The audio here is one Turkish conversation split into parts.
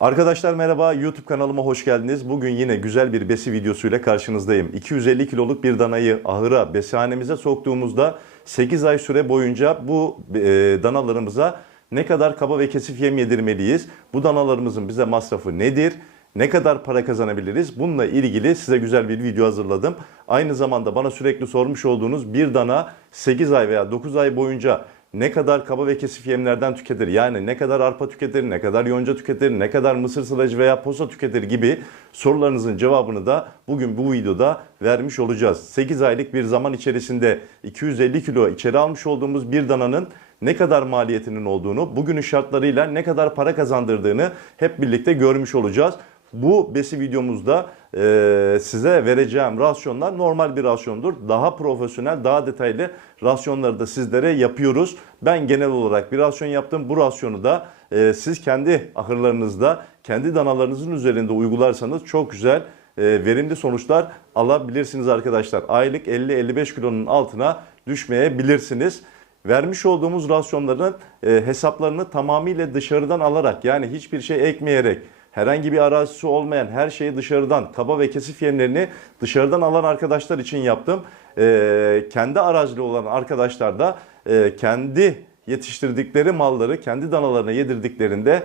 Arkadaşlar merhaba YouTube kanalıma hoş geldiniz. Bugün yine güzel bir besi videosuyla karşınızdayım. 250 kiloluk bir danayı ahıra besihanemize soktuğumuzda 8 ay süre boyunca bu e, danalarımıza ne kadar kaba ve kesif yem yedirmeliyiz? Bu danalarımızın bize masrafı nedir? Ne kadar para kazanabiliriz? Bununla ilgili size güzel bir video hazırladım. Aynı zamanda bana sürekli sormuş olduğunuz bir dana 8 ay veya 9 ay boyunca ne kadar kaba ve kesif yemlerden tüketir? Yani ne kadar arpa tüketir, ne kadar yonca tüketir, ne kadar mısır sılacı veya posa tüketir gibi sorularınızın cevabını da bugün bu videoda vermiş olacağız. 8 aylık bir zaman içerisinde 250 kilo içeri almış olduğumuz bir dananın ne kadar maliyetinin olduğunu, bugünün şartlarıyla ne kadar para kazandırdığını hep birlikte görmüş olacağız. Bu besi videomuzda e, size vereceğim rasyonlar normal bir rasyondur. Daha profesyonel, daha detaylı rasyonları da sizlere yapıyoruz. Ben genel olarak bir rasyon yaptım. Bu rasyonu da e, siz kendi ahırlarınızda, kendi danalarınızın üzerinde uygularsanız çok güzel e, verimli sonuçlar alabilirsiniz arkadaşlar. Aylık 50-55 kilonun altına düşmeyebilirsiniz. Vermiş olduğumuz rasyonların e, hesaplarını tamamıyla dışarıdan alarak yani hiçbir şey ekmeyerek herhangi bir arazisi olmayan her şeyi dışarıdan kaba ve kesif yemlerini dışarıdan alan arkadaşlar için yaptım. E, kendi arazili olan arkadaşlar da e, kendi yetiştirdikleri malları kendi danalarına yedirdiklerinde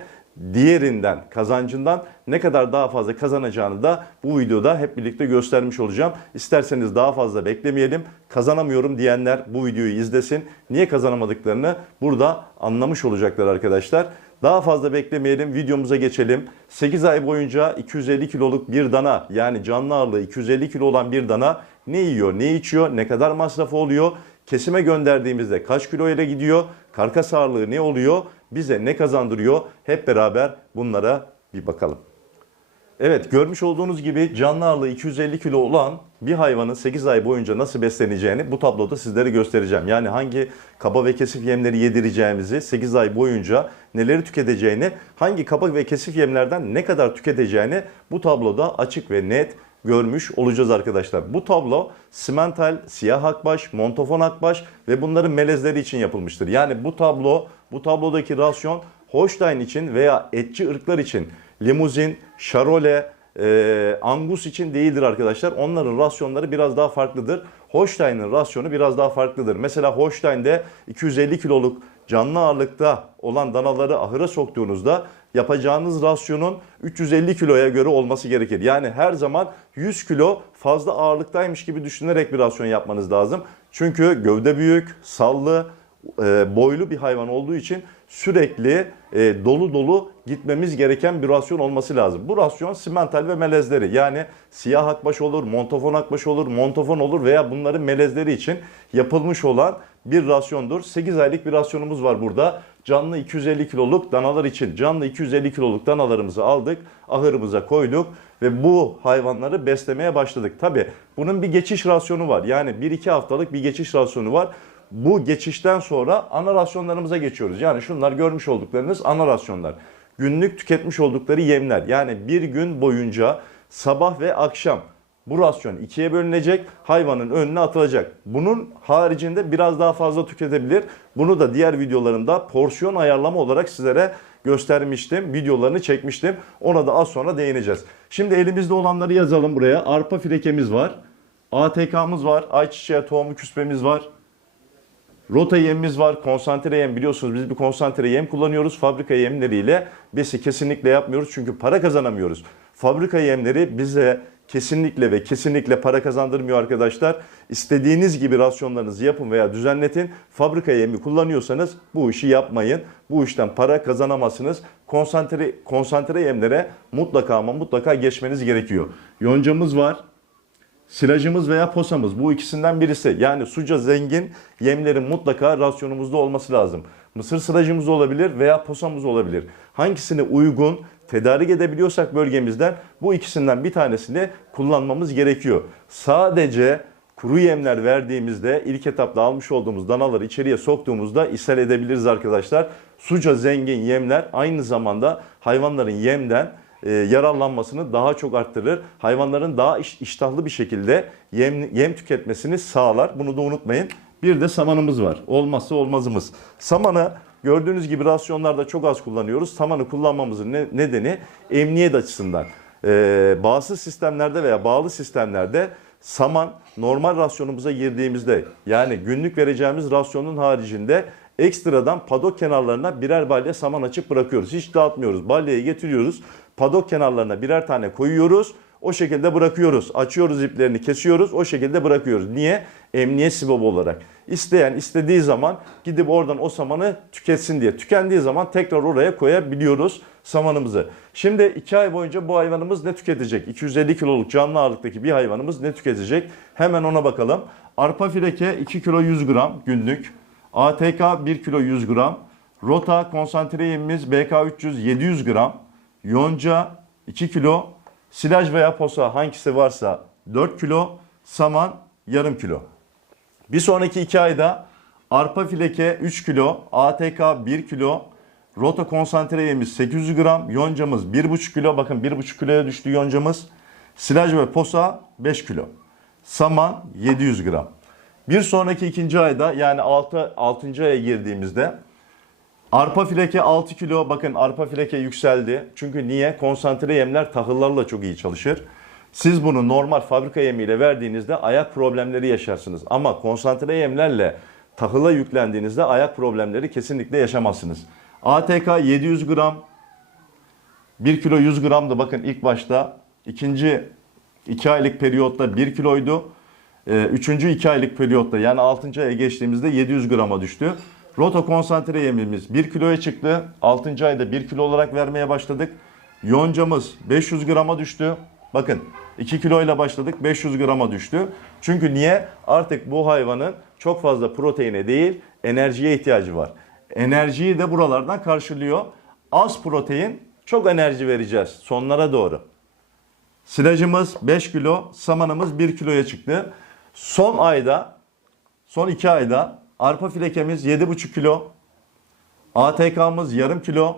diğerinden, kazancından ne kadar daha fazla kazanacağını da bu videoda hep birlikte göstermiş olacağım. İsterseniz daha fazla beklemeyelim. Kazanamıyorum diyenler bu videoyu izlesin. Niye kazanamadıklarını burada anlamış olacaklar arkadaşlar. Daha fazla beklemeyelim, videomuza geçelim. 8 ay boyunca 250 kiloluk bir dana yani canlı ağırlığı 250 kilo olan bir dana ne yiyor, ne içiyor, ne kadar masrafı oluyor, kesime gönderdiğimizde kaç kilo ile gidiyor, karkas ağırlığı ne oluyor, bize ne kazandırıyor hep beraber bunlara bir bakalım. Evet görmüş olduğunuz gibi canlı ağırlığı 250 kilo olan bir hayvanın 8 ay boyunca nasıl besleneceğini bu tabloda sizlere göstereceğim. Yani hangi kaba ve kesif yemleri yedireceğimizi 8 ay boyunca neleri tüketeceğini, hangi kaba ve kesif yemlerden ne kadar tüketeceğini bu tabloda açık ve net görmüş olacağız arkadaşlar. Bu tablo simental, siyah akbaş, montofon akbaş ve bunların melezleri için yapılmıştır. Yani bu tablo, bu tablodaki rasyon Holstein için veya etçi ırklar için limuzin, şarole, e, angus için değildir arkadaşlar. Onların rasyonları biraz daha farklıdır. Holstein'in rasyonu biraz daha farklıdır. Mesela Holstein'de 250 kiloluk canlı ağırlıkta olan danaları ahıra soktuğunuzda yapacağınız rasyonun 350 kiloya göre olması gerekir. Yani her zaman 100 kilo fazla ağırlıktaymış gibi düşünerek bir rasyon yapmanız lazım. Çünkü gövde büyük, sallı, e, boylu bir hayvan olduğu için sürekli e, dolu dolu gitmemiz gereken bir rasyon olması lazım. Bu rasyon simental ve melezleri yani siyah akbaş olur, montofon akbaş olur, montofon olur veya bunların melezleri için yapılmış olan bir rasyondur. 8 aylık bir rasyonumuz var burada. Canlı 250 kiloluk danalar için canlı 250 kiloluk danalarımızı aldık, ahırımıza koyduk ve bu hayvanları beslemeye başladık. Tabi bunun bir geçiş rasyonu var. Yani 1-2 haftalık bir geçiş rasyonu var. Bu geçişten sonra ana rasyonlarımıza geçiyoruz. Yani şunlar görmüş olduklarınız ana rasyonlar. Günlük tüketmiş oldukları yemler. Yani bir gün boyunca sabah ve akşam bu rasyon ikiye bölünecek, hayvanın önüne atılacak. Bunun haricinde biraz daha fazla tüketebilir. Bunu da diğer videolarımda porsiyon ayarlama olarak sizlere göstermiştim. Videolarını çekmiştim. Ona da az sonra değineceğiz. Şimdi elimizde olanları yazalım buraya. Arpa filekemiz var. ATK'mız var. Ayçiçeği tohumu küspemiz var. Rota yemimiz var, konsantre yem biliyorsunuz biz bir konsantre yem kullanıyoruz. Fabrika yemleriyle besi kesinlikle yapmıyoruz çünkü para kazanamıyoruz. Fabrika yemleri bize kesinlikle ve kesinlikle para kazandırmıyor arkadaşlar. İstediğiniz gibi rasyonlarınızı yapın veya düzenletin. Fabrika yemi kullanıyorsanız bu işi yapmayın. Bu işten para kazanamazsınız. Konsantre, konsantre yemlere mutlaka ama mutlaka geçmeniz gerekiyor. Yoncamız var, silajımız veya posamız bu ikisinden birisi. Yani suca zengin yemlerin mutlaka rasyonumuzda olması lazım. Mısır silajımız olabilir veya posamız olabilir. Hangisini uygun tedarik edebiliyorsak bölgemizden bu ikisinden bir tanesini kullanmamız gerekiyor. Sadece kuru yemler verdiğimizde ilk etapta almış olduğumuz danaları içeriye soktuğumuzda ishal edebiliriz arkadaşlar. Suca zengin yemler aynı zamanda hayvanların yemden e, yararlanmasını daha çok arttırır. Hayvanların daha iş, iştahlı bir şekilde yem, yem tüketmesini sağlar. Bunu da unutmayın. Bir de samanımız var. Olmazsa olmazımız. Samanı Gördüğünüz gibi rasyonlarda çok az kullanıyoruz. Samanı kullanmamızın ne- nedeni emniyet açısından. Ee, bağımsız sistemlerde veya bağlı sistemlerde saman normal rasyonumuza girdiğimizde yani günlük vereceğimiz rasyonun haricinde ekstradan padok kenarlarına birer balya saman açıp bırakıyoruz. Hiç dağıtmıyoruz. Balyayı getiriyoruz. Padok kenarlarına birer tane koyuyoruz. O şekilde bırakıyoruz. Açıyoruz iplerini, kesiyoruz. O şekilde bırakıyoruz. Niye? Emniyet sibabı olarak. İsteyen istediği zaman gidip oradan o samanı tüketsin diye. Tükendiği zaman tekrar oraya koyabiliyoruz samanımızı. Şimdi 2 ay boyunca bu hayvanımız ne tüketecek? 250 kiloluk canlı ağırlıktaki bir hayvanımız ne tüketecek? Hemen ona bakalım. Arpa fileke 2 kilo 100 gram günlük. ATK 1 kilo 100 gram. Rota konsantre yemimiz BK 300 700 gram. Yonca 2 kilo. Silaj veya posa hangisi varsa 4 kilo. Saman yarım kilo. Bir sonraki 2 ayda arpa fileke 3 kilo, ATK 1 kilo, rota konsantre yemimiz 800 gram, yoncamız 1,5 kilo. Bakın 1,5 kiloya düştü yoncamız. Silaj ve posa 5 kilo. Saman 700 gram. Bir sonraki ikinci ayda yani 6, 6. aya girdiğimizde Arpa fileke 6 kilo. Bakın arpa fileke yükseldi. Çünkü niye? Konsantre yemler tahıllarla çok iyi çalışır. Siz bunu normal fabrika yemiyle verdiğinizde ayak problemleri yaşarsınız. Ama konsantre yemlerle tahıla yüklendiğinizde ayak problemleri kesinlikle yaşamazsınız. ATK 700 gram, 1 kilo 100 gramdı bakın ilk başta. ikinci 2 aylık periyotta 1 kiloydu. Ee, Üçüncü 2 aylık periyotta yani 6. aya geçtiğimizde 700 grama düştü. Rota konsantre yemimiz 1 kiloya çıktı. 6. ayda 1 kilo olarak vermeye başladık. Yoncamız 500 grama düştü. Bakın 2 kiloyla başladık 500 grama düştü. Çünkü niye? Artık bu hayvanın çok fazla proteine değil enerjiye ihtiyacı var. Enerjiyi de buralardan karşılıyor. Az protein çok enerji vereceğiz sonlara doğru. Silajımız 5 kilo, samanımız 1 kiloya çıktı. Son ayda, son 2 ayda arpa filekemiz 7,5 kilo, ATK'mız yarım kilo,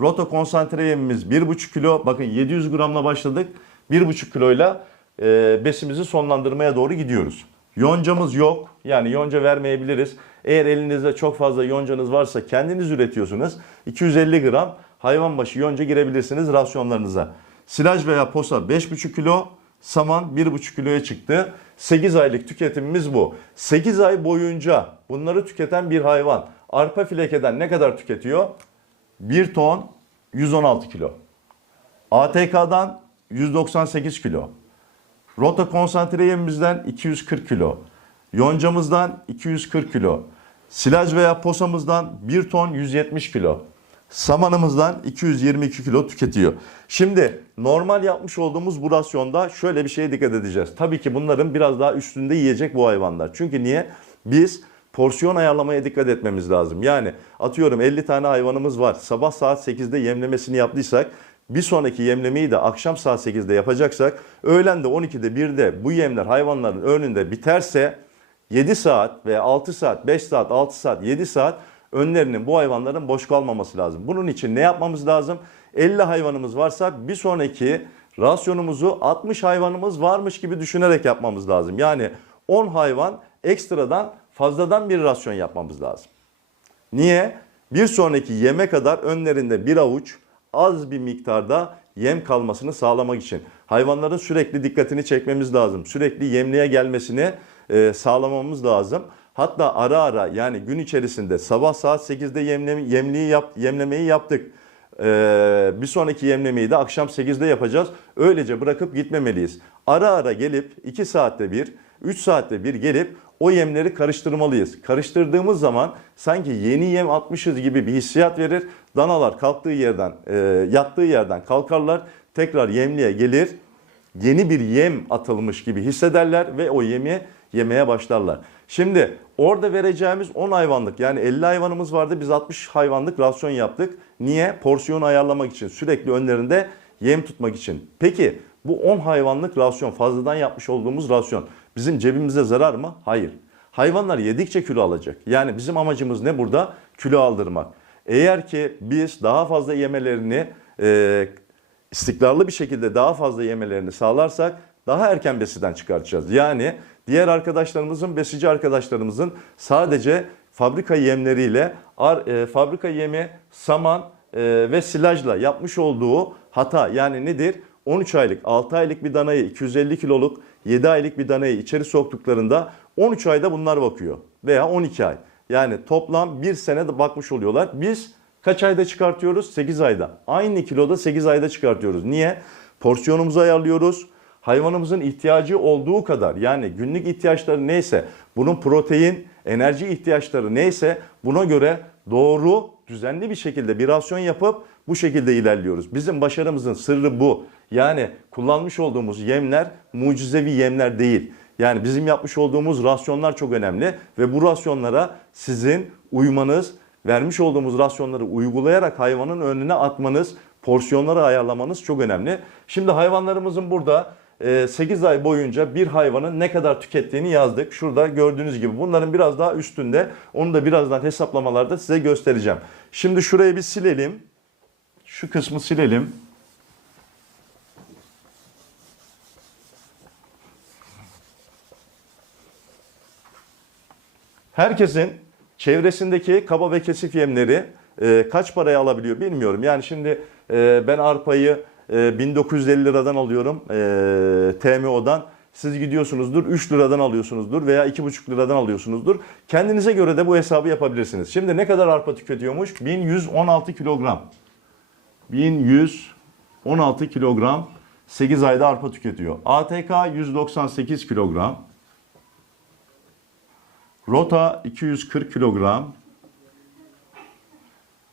roto konsantre yemimiz 1,5 kilo. Bakın 700 gramla başladık. 1,5 kiloyla e, besimizi sonlandırmaya doğru gidiyoruz. Yoncamız yok. Yani yonca vermeyebiliriz. Eğer elinizde çok fazla yoncanız varsa kendiniz üretiyorsunuz. 250 gram hayvan başı yonca girebilirsiniz rasyonlarınıza. Silaj veya posa 5,5 kilo, saman 1,5 kiloya çıktı. 8 aylık tüketimimiz bu. 8 ay boyunca bunları tüketen bir hayvan arpa filekeden ne kadar tüketiyor? 1 ton 116 kilo. ATK'dan 198 kilo. Rota konsantre yemimizden 240 kilo. Yoncamızdan 240 kilo. Silaj veya posamızdan 1 ton 170 kilo. Samanımızdan 222 kilo tüketiyor. Şimdi normal yapmış olduğumuz bu rasyonda şöyle bir şeye dikkat edeceğiz. Tabii ki bunların biraz daha üstünde yiyecek bu hayvanlar. Çünkü niye? Biz porsiyon ayarlamaya dikkat etmemiz lazım. Yani atıyorum 50 tane hayvanımız var. Sabah saat 8'de yemlemesini yaptıysak bir sonraki yemlemeyi de akşam saat 8'de yapacaksak öğlen de 12'de 1'de bu yemler hayvanların önünde biterse 7 saat veya 6 saat, 5 saat, 6 saat, 7 saat önlerinin bu hayvanların boş kalmaması lazım. Bunun için ne yapmamız lazım? 50 hayvanımız varsa bir sonraki rasyonumuzu 60 hayvanımız varmış gibi düşünerek yapmamız lazım. Yani 10 hayvan ekstradan fazladan bir rasyon yapmamız lazım. Niye? Bir sonraki yeme kadar önlerinde bir avuç az bir miktarda yem kalmasını sağlamak için. Hayvanların sürekli dikkatini çekmemiz lazım. Sürekli yemliğe gelmesini e, sağlamamız lazım. Hatta ara ara yani gün içerisinde sabah saat 8'de yemleme, yemliği yap, yemlemeyi yaptık. Ee, bir sonraki yemlemeyi de akşam 8'de yapacağız. Öylece bırakıp gitmemeliyiz. Ara ara gelip 2 saatte bir, 3 saatte bir gelip o yemleri karıştırmalıyız. Karıştırdığımız zaman sanki yeni yem atmışız gibi bir hissiyat verir. Danalar kalktığı yerden, e, yattığı yerden kalkarlar. Tekrar yemliğe gelir. Yeni bir yem atılmış gibi hissederler ve o yemi yemeye başlarlar. Şimdi orada vereceğimiz 10 hayvanlık yani 50 hayvanımız vardı biz 60 hayvanlık rasyon yaptık. Niye? Porsiyonu ayarlamak için sürekli önlerinde yem tutmak için. Peki bu 10 hayvanlık rasyon fazladan yapmış olduğumuz rasyon bizim cebimize zarar mı? Hayır. Hayvanlar yedikçe kilo alacak. Yani bizim amacımız ne burada? Kilo aldırmak. Eğer ki biz daha fazla yemelerini e, istikrarlı bir şekilde daha fazla yemelerini sağlarsak daha erken besiden çıkartacağız. Yani diğer arkadaşlarımızın, besici arkadaşlarımızın sadece fabrika yemleriyle ar- e, fabrika yemi, saman e, ve silajla yapmış olduğu hata yani nedir? 13 aylık, 6 aylık bir danayı 250 kiloluk, 7 aylık bir danayı içeri soktuklarında 13 ayda bunlar bakıyor veya 12 ay. Yani toplam bir sene de bakmış oluyorlar. Biz kaç ayda çıkartıyoruz? 8 ayda. Aynı kiloda 8 ayda çıkartıyoruz. Niye? Porsiyonumuzu ayarlıyoruz. Hayvanımızın ihtiyacı olduğu kadar yani günlük ihtiyaçları neyse bunun protein, enerji ihtiyaçları neyse buna göre doğru, düzenli bir şekilde bir rasyon yapıp bu şekilde ilerliyoruz. Bizim başarımızın sırrı bu. Yani kullanmış olduğumuz yemler mucizevi yemler değil. Yani bizim yapmış olduğumuz rasyonlar çok önemli ve bu rasyonlara sizin uymanız, vermiş olduğumuz rasyonları uygulayarak hayvanın önüne atmanız, porsiyonları ayarlamanız çok önemli. Şimdi hayvanlarımızın burada 8 ay boyunca bir hayvanın ne kadar tükettiğini yazdık. Şurada gördüğünüz gibi bunların biraz daha üstünde. Onu da birazdan hesaplamalarda size göstereceğim. Şimdi şurayı bir silelim. Şu kısmı silelim. Herkesin çevresindeki kaba ve kesif yemleri e, kaç paraya alabiliyor bilmiyorum. Yani şimdi e, ben arpayı e, 1950 liradan alıyorum e, TMO'dan. Siz gidiyorsunuzdur 3 liradan alıyorsunuzdur veya 2,5 liradan alıyorsunuzdur. Kendinize göre de bu hesabı yapabilirsiniz. Şimdi ne kadar arpa tüketiyormuş? 1116 kilogram. 1116 kilogram 8 ayda arpa tüketiyor. ATK 198 kilogram. Rota 240 kilogram.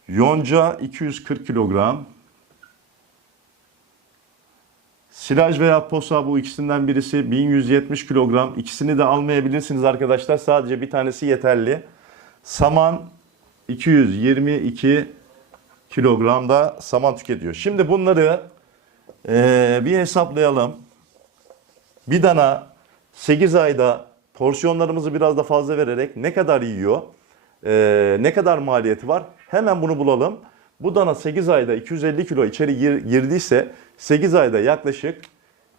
Yonca 240 kilogram. Silaj veya posa bu ikisinden birisi 1170 kilogram. İkisini de almayabilirsiniz arkadaşlar. Sadece bir tanesi yeterli. Saman 222 kilogramda saman tüketiyor. Şimdi bunları eee, bir hesaplayalım. Bir dana 8 ayda porsiyonlarımızı biraz da fazla vererek ne kadar yiyor, eee, ne kadar maliyeti var hemen bunu bulalım. Bu dana 8 ayda 250 kilo içeri gir- girdiyse 8 ayda yaklaşık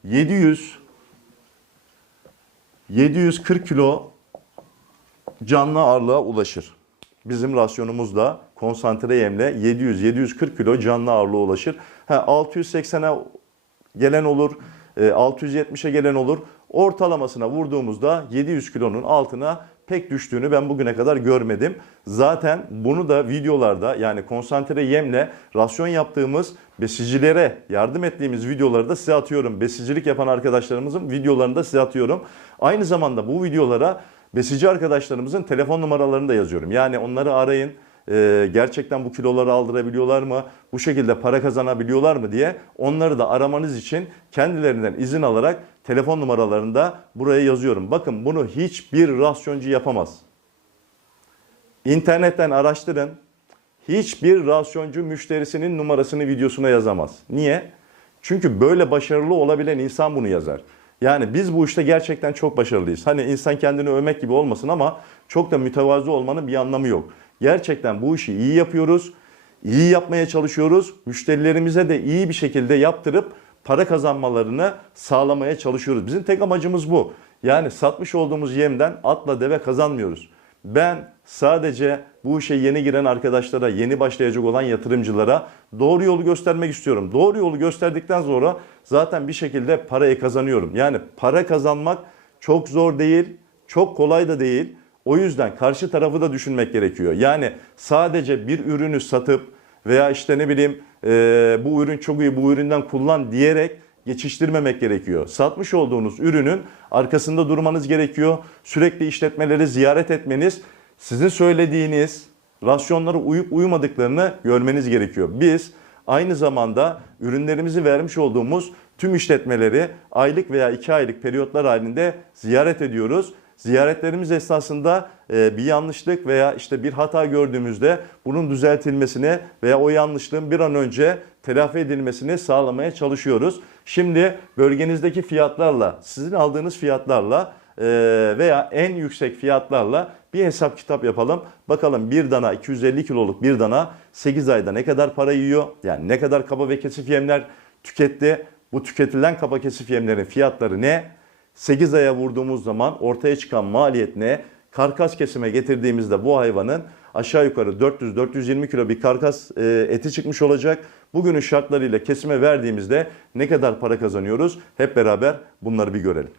700 740 kilo canlı ağırlığa ulaşır. Bizim rasyonumuzda konsantre yemle 700-740 kilo canlı ağırlığa ulaşır. Ha, 680'e gelen olur, e, 670'e gelen olur. Ortalamasına vurduğumuzda 700 kilonun altına pek düştüğünü ben bugüne kadar görmedim. Zaten bunu da videolarda yani konsantre yemle rasyon yaptığımız besicilere yardım ettiğimiz videoları da size atıyorum. Besicilik yapan arkadaşlarımızın videolarını da size atıyorum. Aynı zamanda bu videolara besici arkadaşlarımızın telefon numaralarını da yazıyorum. Yani onları arayın. Ee, gerçekten bu kiloları aldırabiliyorlar mı? Bu şekilde para kazanabiliyorlar mı diye onları da aramanız için kendilerinden izin alarak telefon numaralarını da buraya yazıyorum. Bakın bunu hiçbir rasyoncu yapamaz. İnternetten araştırın. Hiçbir rasyoncu müşterisinin numarasını videosuna yazamaz. Niye? Çünkü böyle başarılı olabilen insan bunu yazar. Yani biz bu işte gerçekten çok başarılıyız. Hani insan kendini övmek gibi olmasın ama çok da mütevazı olmanın bir anlamı yok. Gerçekten bu işi iyi yapıyoruz. iyi yapmaya çalışıyoruz. Müşterilerimize de iyi bir şekilde yaptırıp para kazanmalarını sağlamaya çalışıyoruz. Bizim tek amacımız bu. Yani satmış olduğumuz yemden atla deve kazanmıyoruz. Ben sadece bu işe yeni giren arkadaşlara, yeni başlayacak olan yatırımcılara doğru yolu göstermek istiyorum. Doğru yolu gösterdikten sonra zaten bir şekilde parayı kazanıyorum. Yani para kazanmak çok zor değil, çok kolay da değil. O yüzden karşı tarafı da düşünmek gerekiyor. Yani sadece bir ürünü satıp veya işte ne bileyim e, bu ürün çok iyi bu üründen kullan diyerek geçiştirmemek gerekiyor. Satmış olduğunuz ürünün arkasında durmanız gerekiyor. Sürekli işletmeleri ziyaret etmeniz, sizin söylediğiniz rasyonlara uyup uymadıklarını görmeniz gerekiyor. Biz aynı zamanda ürünlerimizi vermiş olduğumuz tüm işletmeleri aylık veya iki aylık periyotlar halinde ziyaret ediyoruz. Ziyaretlerimiz esnasında e, bir yanlışlık veya işte bir hata gördüğümüzde bunun düzeltilmesini veya o yanlışlığın bir an önce telafi edilmesini sağlamaya çalışıyoruz. Şimdi bölgenizdeki fiyatlarla, sizin aldığınız fiyatlarla e, veya en yüksek fiyatlarla bir hesap kitap yapalım. Bakalım bir dana 250 kiloluk bir dana 8 ayda ne kadar para yiyor? Yani ne kadar kaba ve kesif yemler tüketti? Bu tüketilen kaba kesif yemlerin fiyatları ne? 8 aya vurduğumuz zaman ortaya çıkan maliyet ne? karkas kesime getirdiğimizde bu hayvanın aşağı yukarı 400-420 kilo bir karkas e, eti çıkmış olacak. Bugünün şartlarıyla kesime verdiğimizde ne kadar para kazanıyoruz? Hep beraber bunları bir görelim.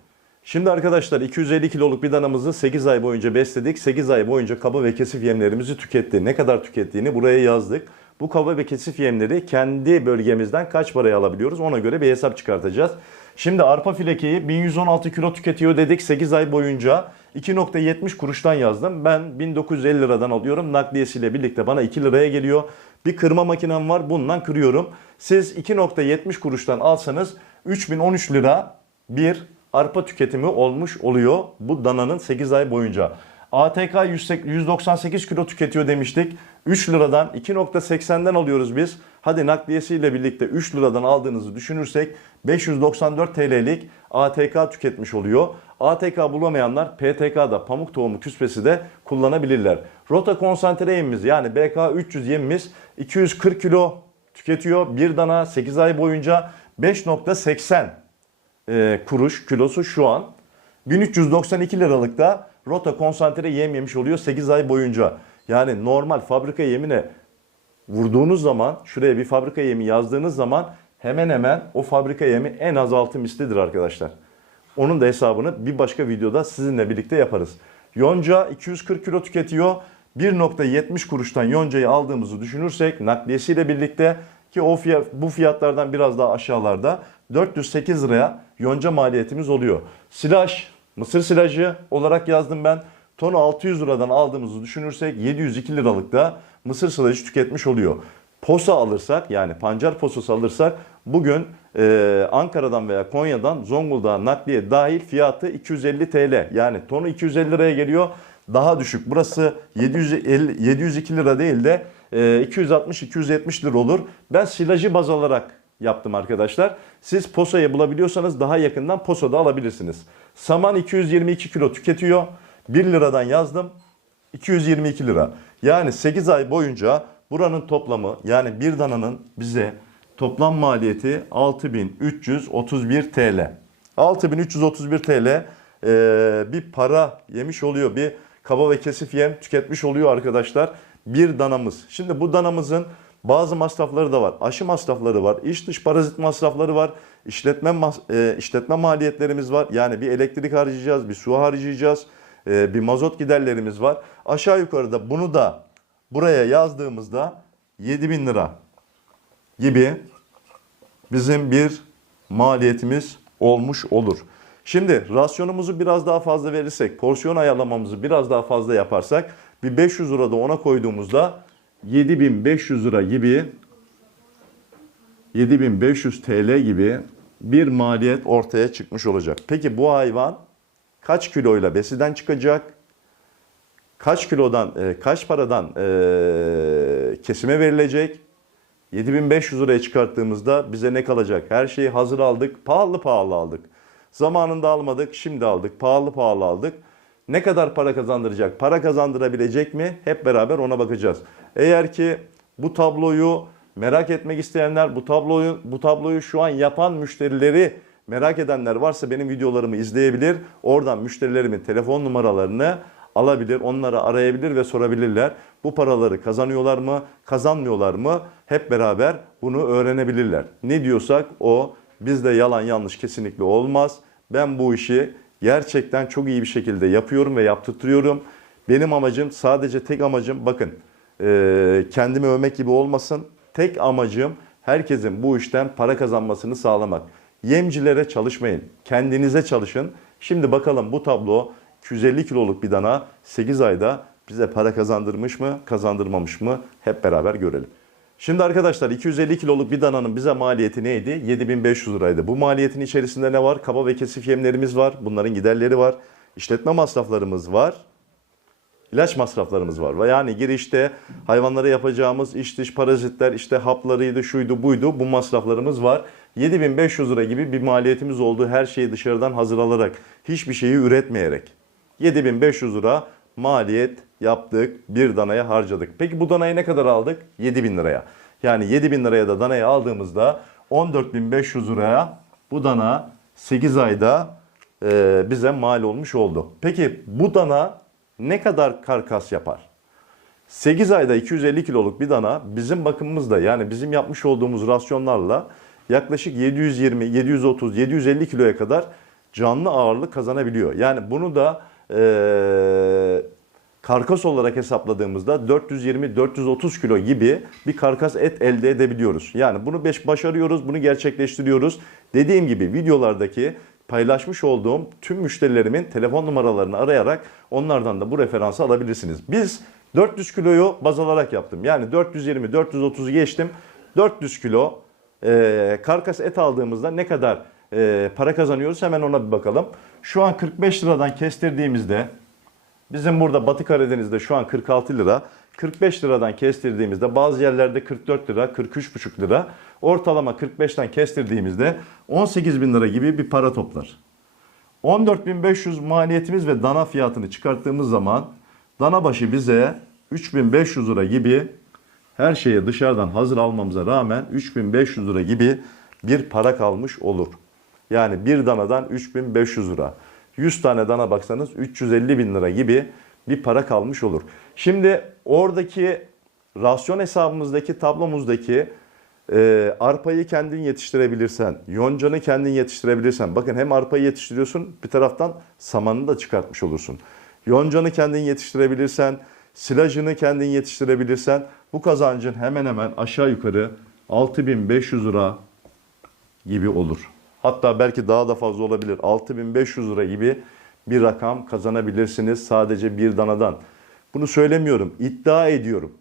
Şimdi arkadaşlar 250 kiloluk bir danamızı 8 ay boyunca besledik. 8 ay boyunca kaba ve kesif yemlerimizi tüketti. Ne kadar tükettiğini buraya yazdık. Bu kaba ve kesif yemleri kendi bölgemizden kaç paraya alabiliyoruz ona göre bir hesap çıkartacağız. Şimdi arpa filekeyi 1116 kilo tüketiyor dedik 8 ay boyunca. 2.70 kuruştan yazdım. Ben 1950 liradan alıyorum. Nakliyesiyle birlikte bana 2 liraya geliyor. Bir kırma makinem var. Bundan kırıyorum. Siz 2.70 kuruştan alsanız 3013 lira bir arpa tüketimi olmuş oluyor bu dananın 8 ay boyunca. ATK 198 kilo tüketiyor demiştik. 3 liradan 2.80'den alıyoruz biz. Hadi nakliyesiyle birlikte 3 liradan aldığınızı düşünürsek 594 TL'lik ATK tüketmiş oluyor. ATK bulamayanlar PTK'da pamuk tohumu küspesi de kullanabilirler. Rota konsantre yemimiz yani BK 300 yemimiz 240 kilo tüketiyor. Bir dana 8 ay boyunca 5.80 e, kuruş kilosu şu an. 1392 liralık da rota konsantre yem yemiş oluyor 8 ay boyunca. Yani normal fabrika yemine vurduğunuz zaman şuraya bir fabrika yemi yazdığınız zaman hemen hemen o fabrika yemi en az 6 mislidir arkadaşlar. Onun da hesabını bir başka videoda sizinle birlikte yaparız. Yonca 240 kilo tüketiyor. 1.70 kuruştan yoncayı aldığımızı düşünürsek nakliyesiyle birlikte ki o fiyat, bu fiyatlardan biraz daha aşağılarda 408 liraya yonca maliyetimiz oluyor. Silaj, mısır silajı olarak yazdım ben. Tonu 600 liradan aldığımızı düşünürsek 702 liralık da mısır silajı tüketmiş oluyor. Posa alırsak yani pancar posası alırsak bugün e, Ankara'dan veya Konya'dan Zonguldak'a nakliye dahil fiyatı 250 TL. Yani tonu 250 liraya geliyor. Daha düşük. Burası 750, 702 lira değil de e, 260-270 lira olur. Ben silajı baz alarak yaptım arkadaşlar. Siz posayı bulabiliyorsanız daha yakından posada alabilirsiniz. Saman 222 kilo tüketiyor. 1 liradan yazdım. 222 lira. Yani 8 ay boyunca buranın toplamı yani bir dananın bize toplam maliyeti 6331 TL. 6331 TL e, bir para yemiş oluyor. Bir kaba ve kesif yem tüketmiş oluyor arkadaşlar. Bir danamız. Şimdi bu danamızın bazı masrafları da var. Aşı masrafları var. iç dış parazit masrafları var. İşletme, e, işletme maliyetlerimiz var. Yani bir elektrik harcayacağız, bir su harcayacağız. E, bir mazot giderlerimiz var. Aşağı yukarıda bunu da buraya yazdığımızda 7000 lira gibi bizim bir maliyetimiz olmuş olur. Şimdi rasyonumuzu biraz daha fazla verirsek, porsiyon ayarlamamızı biraz daha fazla yaparsak bir 500 lira da ona koyduğumuzda 7500 lira gibi 7500 TL gibi bir maliyet ortaya çıkmış olacak. Peki bu hayvan kaç kiloyla besiden çıkacak? Kaç kilodan, e, kaç paradan e, kesime verilecek? 7500 liraya çıkarttığımızda bize ne kalacak? Her şeyi hazır aldık, pahalı pahalı aldık. Zamanında almadık, şimdi aldık, pahalı pahalı aldık. Ne kadar para kazandıracak, para kazandırabilecek mi? Hep beraber ona bakacağız. Eğer ki bu tabloyu merak etmek isteyenler, bu tabloyu bu tabloyu şu an yapan müşterileri merak edenler varsa benim videolarımı izleyebilir. Oradan müşterilerimin telefon numaralarını alabilir, onları arayabilir ve sorabilirler. Bu paraları kazanıyorlar mı, kazanmıyorlar mı? Hep beraber bunu öğrenebilirler. Ne diyorsak o bizde yalan yanlış kesinlikle olmaz. Ben bu işi gerçekten çok iyi bir şekilde yapıyorum ve yaptırtıyorum. Benim amacım sadece tek amacım bakın kendimi övmek gibi olmasın. Tek amacım herkesin bu işten para kazanmasını sağlamak. Yemcilere çalışmayın. Kendinize çalışın. Şimdi bakalım bu tablo 250 kiloluk bir dana 8 ayda bize para kazandırmış mı, kazandırmamış mı? Hep beraber görelim. Şimdi arkadaşlar 250 kiloluk bir dananın bize maliyeti neydi? 7500 liraydı. Bu maliyetin içerisinde ne var? Kaba ve kesif yemlerimiz var. Bunların giderleri var. İşletme masraflarımız var. İlaç masraflarımız var. Yani girişte hayvanlara yapacağımız iç dış parazitler, işte haplarıydı, şuydu, buydu bu masraflarımız var. 7500 lira gibi bir maliyetimiz oldu her şeyi dışarıdan hazır alarak, hiçbir şeyi üretmeyerek. 7500 lira maliyet yaptık, bir danaya harcadık. Peki bu danayı ne kadar aldık? 7000 liraya. Yani 7000 liraya da danayı aldığımızda 14500 liraya bu dana 8 ayda e, bize mal olmuş oldu. Peki bu dana ne kadar karkas yapar? 8 ayda 250 kiloluk bir dana bizim bakımımızda yani bizim yapmış olduğumuz rasyonlarla yaklaşık 720, 730, 750 kiloya kadar canlı ağırlık kazanabiliyor. Yani bunu da eee, karkas olarak hesapladığımızda 420-430 kilo gibi bir karkas et elde edebiliyoruz. Yani bunu beş başarıyoruz, bunu gerçekleştiriyoruz. Dediğim gibi videolardaki paylaşmış olduğum tüm müşterilerimin telefon numaralarını arayarak onlardan da bu referansı alabilirsiniz. Biz 400 kiloyu baz alarak yaptım. Yani 420-430'u geçtim. 400 kilo e, karkas et aldığımızda ne kadar e, para kazanıyoruz hemen ona bir bakalım. Şu an 45 liradan kestirdiğimizde Bizim burada Batı Karadeniz'de şu an 46 lira. 45 liradan kestirdiğimizde bazı yerlerde 44 lira, 43,5 lira. Ortalama 45'ten kestirdiğimizde 18 bin lira gibi bir para toplar. 14.500 maliyetimiz ve dana fiyatını çıkarttığımız zaman dana başı bize 3.500 lira gibi her şeye dışarıdan hazır almamıza rağmen 3.500 lira gibi bir para kalmış olur. Yani bir danadan 3.500 lira. 100 tane dana baksanız 350 bin lira gibi bir para kalmış olur. Şimdi oradaki rasyon hesabımızdaki tablomuzdaki e, arpayı kendin yetiştirebilirsen, yoncanı kendin yetiştirebilirsen, bakın hem arpayı yetiştiriyorsun bir taraftan samanını da çıkartmış olursun. Yoncanı kendin yetiştirebilirsen, silajını kendin yetiştirebilirsen bu kazancın hemen hemen aşağı yukarı 6500 lira gibi olur. Hatta belki daha da fazla olabilir. 6500 lira gibi bir rakam kazanabilirsiniz sadece bir danadan. Bunu söylemiyorum, iddia ediyorum.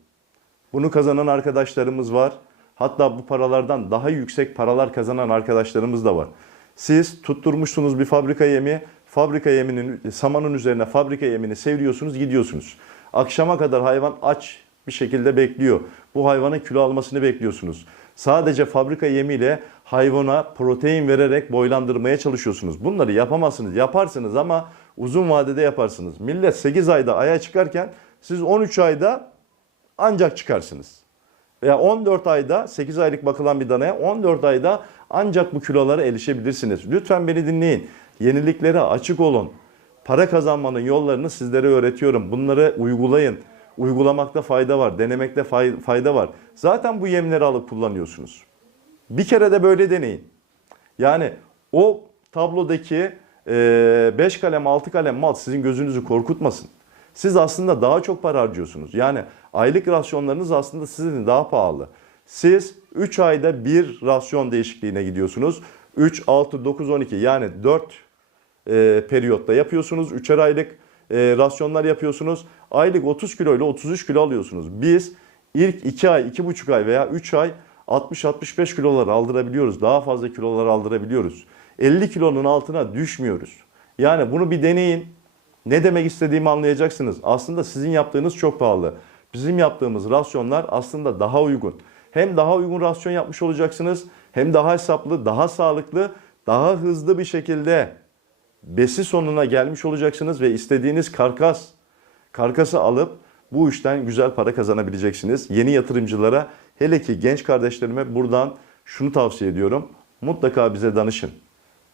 Bunu kazanan arkadaşlarımız var. Hatta bu paralardan daha yüksek paralar kazanan arkadaşlarımız da var. Siz tutturmuşsunuz bir fabrika yemi, fabrika yeminin samanın üzerine fabrika yemini sevriyorsunuz, gidiyorsunuz. Akşama kadar hayvan aç bir şekilde bekliyor. Bu hayvanın kilo almasını bekliyorsunuz. Sadece fabrika yemiyle hayvana protein vererek boylandırmaya çalışıyorsunuz. Bunları yapamazsınız. Yaparsınız ama uzun vadede yaparsınız. Millet 8 ayda aya çıkarken siz 13 ayda ancak çıkarsınız. Veya 14 ayda 8 aylık bakılan bir danaya 14 ayda ancak bu kilolara erişebilirsiniz. Lütfen beni dinleyin. Yeniliklere açık olun. Para kazanmanın yollarını sizlere öğretiyorum. Bunları uygulayın. Uygulamakta fayda var, denemekte fay- fayda var. Zaten bu yemleri alıp kullanıyorsunuz. Bir kere de böyle deneyin. Yani o tablodaki 5 kalem 6 kalem mal sizin gözünüzü korkutmasın. Siz aslında daha çok para harcıyorsunuz. Yani aylık rasyonlarınız aslında sizin daha pahalı. Siz 3 ayda bir rasyon değişikliğine gidiyorsunuz. 3, 6, 9, 12 yani 4 e, periyotta yapıyorsunuz. 3'er aylık e, rasyonlar yapıyorsunuz. Aylık 30 kilo ile 33 kilo alıyorsunuz. Biz ilk 2 ay, 2,5 ay veya 3 ay 60-65 kilolar aldırabiliyoruz. Daha fazla kilolar aldırabiliyoruz. 50 kilonun altına düşmüyoruz. Yani bunu bir deneyin. Ne demek istediğimi anlayacaksınız. Aslında sizin yaptığınız çok pahalı. Bizim yaptığımız rasyonlar aslında daha uygun. Hem daha uygun rasyon yapmış olacaksınız, hem daha hesaplı, daha sağlıklı, daha hızlı bir şekilde besi sonuna gelmiş olacaksınız ve istediğiniz karkas, karkası alıp bu işten güzel para kazanabileceksiniz. Yeni yatırımcılara hele ki genç kardeşlerime buradan şunu tavsiye ediyorum. Mutlaka bize danışın.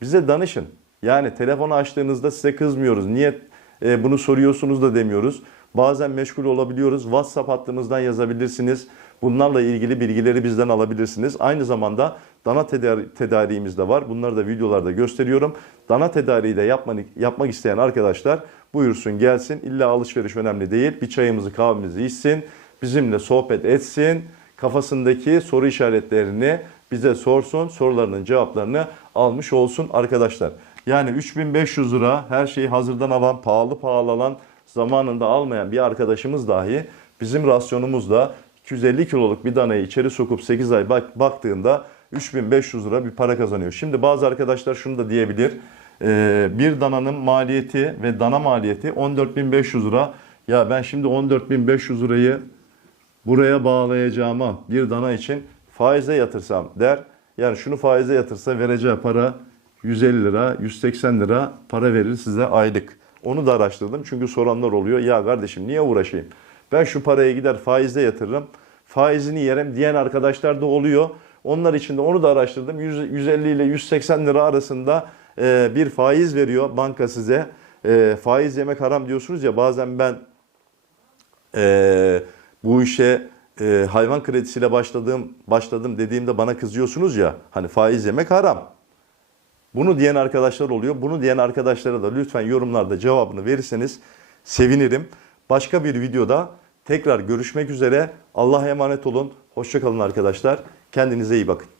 Bize danışın. Yani telefonu açtığınızda size kızmıyoruz. Niye e, bunu soruyorsunuz da demiyoruz. Bazen meşgul olabiliyoruz. WhatsApp hattımızdan yazabilirsiniz. Bunlarla ilgili bilgileri bizden alabilirsiniz. Aynı zamanda dana tedari- tedariğimiz de var. Bunları da videolarda gösteriyorum. Dana tedariği de yapmak, yapmak isteyen arkadaşlar buyursun gelsin. İlla alışveriş önemli değil. Bir çayımızı kahvemizi içsin. Bizimle sohbet etsin. Kafasındaki soru işaretlerini bize sorsun. Sorularının cevaplarını almış olsun arkadaşlar. Yani 3500 lira her şeyi hazırdan alan, pahalı pahalı alan, zamanında almayan bir arkadaşımız dahi bizim rasyonumuzda 250 kiloluk bir danayı içeri sokup 8 ay bak, baktığında 3500 lira bir para kazanıyor. Şimdi bazı arkadaşlar şunu da diyebilir. Ee, bir dananın maliyeti ve dana maliyeti 14.500 lira. Ya ben şimdi 14.500 lirayı buraya bağlayacağıma bir dana için faize yatırsam der. Yani şunu faize yatırsa vereceği para 150 lira, 180 lira para verir size aylık. Onu da araştırdım çünkü soranlar oluyor. Ya kardeşim niye uğraşayım? Ben şu paraya gider faizde yatırırım. Faizini yerim diyen arkadaşlar da oluyor. Onlar için de onu da araştırdım. 100, 150 ile 180 lira arasında e, bir faiz veriyor banka size. e, faiz yemek haram diyorsunuz ya bazen ben e, bu işe hayvan kredisiyle başladığım başladım dediğimde bana kızıyorsunuz ya hani faiz yemek haram. Bunu diyen arkadaşlar oluyor. Bunu diyen arkadaşlara da lütfen yorumlarda cevabını verirseniz sevinirim. Başka bir videoda tekrar görüşmek üzere. Allah'a emanet olun. Hoşçakalın arkadaşlar. Kendinize iyi bakın.